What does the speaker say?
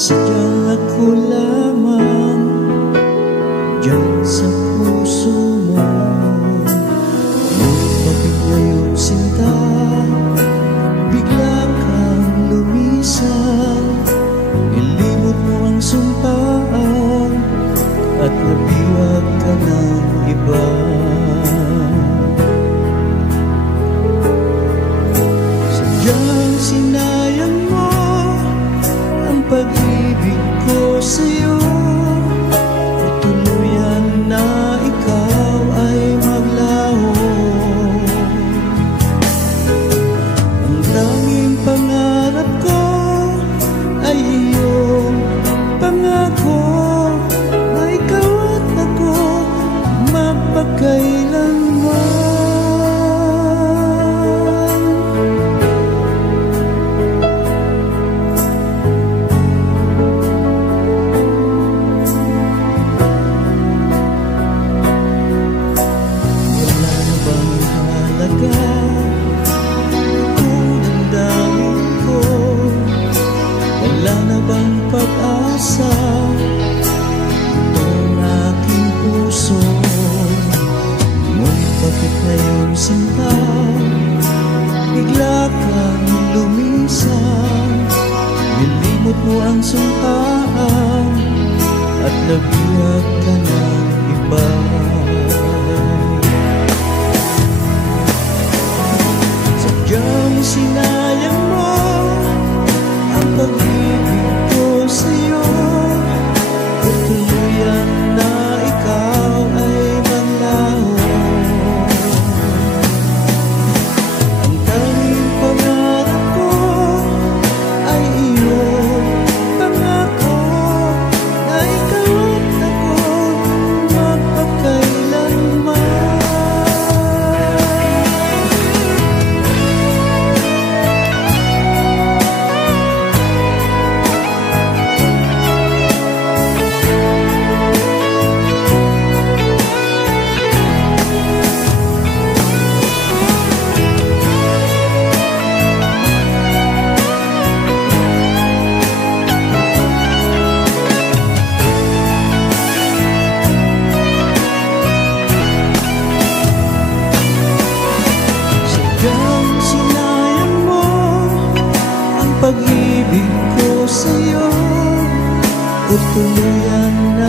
Sadyang ako lamang diyan sa puso mo. Bakit ngayon sinta bigla kang lumisan? Ilimot mo ang sumpaan at nabiwag ka ng iba. Sadyang sinayang mo ang pag-ibig ko sa'yo. Tuluyan na ikaw ay maglaho. Ang tanging pangarap ko ay iyong pangako na ikaw at ako mapagkailanman. Wala na bang pag-asa itong aking puso? Ngunit bakit ngayon sinta bigla kang lumisan? Nilimot mo ang sumpaan at nabihag ka ng iba. Sadyang sinayang mo ang pag-ibig ko sa'yo. Tuluyan na ikaw ay maglaho. Ang tanging pangarap ko ay iyong pangako na ikaw at ako mapagkailanman. Pag-ibig ko sa'yo, o tuluyan na